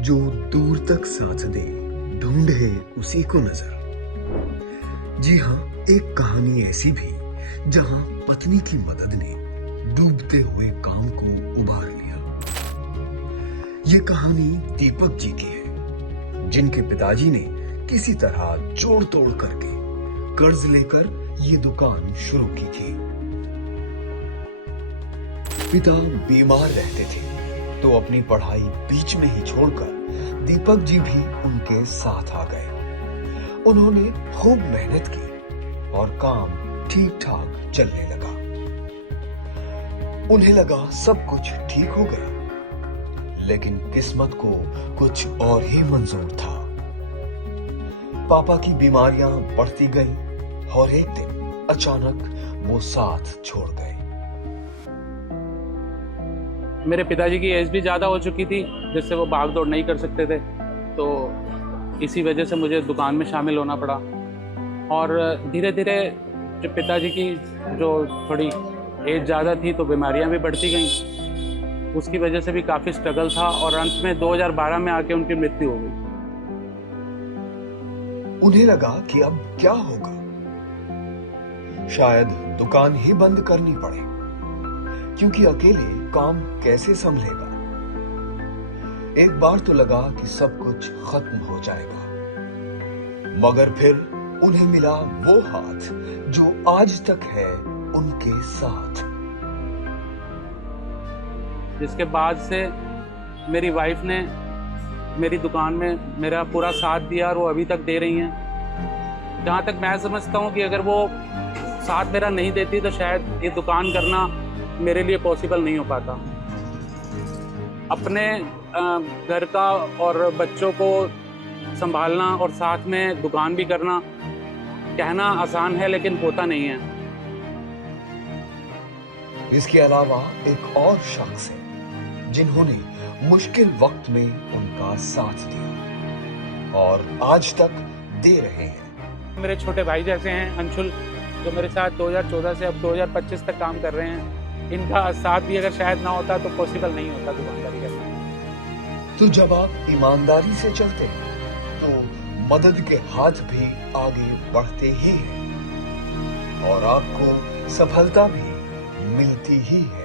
जो दूर तक साथ दे, ढूंढे उसी को नजर। जी हाँ, एक कहानी ऐसी भी जहां पत्नी की मदद ने डूबते हुए काम को उबार लिया। ये कहानी दीपक जी की है, जिनके पिताजी ने किसी तरह जोड़ तोड़ करके कर्ज लेकर ये दुकान शुरू की थी। पिता बीमार रहते थे तो अपनी पढ़ाई बीच में ही छोड़कर दीपक जी भी उनके साथ आ गए। उन्होंने खूब मेहनत की और काम ठीक ठाक चलने लगा। उन्हें लगा सब कुछ ठीक हो गया, लेकिन किस्मत को कुछ और ही मंजूर था। पापा की बीमारियां बढ़ती गईं और एक दिन अचानक वो साथ छोड़ गए। मेरे पिताजी की एज भी ज़्यादा हो चुकी थी, जिससे वो भाग दौड़ नहीं कर सकते थे, तो इसी वजह से मुझे दुकान में शामिल होना पड़ा। और धीरे धीरे जो पिताजी की जो थोड़ी एज ज़्यादा थी तो बीमारियां भी बढ़ती गईं, उसकी वजह से भी काफ़ी स्ट्रगल था और अंत में 2012 में आके उनकी मृत्यु हो गई। उन्हें लगा कि अब क्या होगा, शायद दुकान ही बंद करनी पड़े, क्योंकि अकेले काम कैसे संभलेगा। एक बार तो लगा कि सब कुछ खत्म हो जाएगा, मगर फिर उन्हें मिला वो हाथ जो आज तक है उनके साथ। जिसके बाद से मेरी वाइफ ने मेरी दुकान में मेरा पूरा साथ दिया और वो अभी तक दे रही हैं। जहाँ तक मैं समझता हूँ कि अगर वो साथ मेरा नहीं देती तो शायद ये दुकान करना मेरे लिए पॉसिबल नहीं हो पाता। अपने घर का और बच्चों को संभालना और साथ में दुकान भी करना कहना आसान है, लेकिन होता नहीं है। इसके अलावा एक और शख्स है जिन्होंने मुश्किल वक्त में उनका साथ दिया और आज तक दे रहे हैं। मेरे छोटे भाई जैसे हैं अंशुल, जो मेरे साथ 2014 से अब 2025 तक काम कर रहे हैं। इनका साथ भी अगर शायद ना होता तो पॉसिबल नहीं होता दुकानदारी करना। तो जब आप ईमानदारी से चलते हैं तो मदद के हाथ भी आगे बढ़ते ही हैं और आपको सफलता भी मिलती ही है।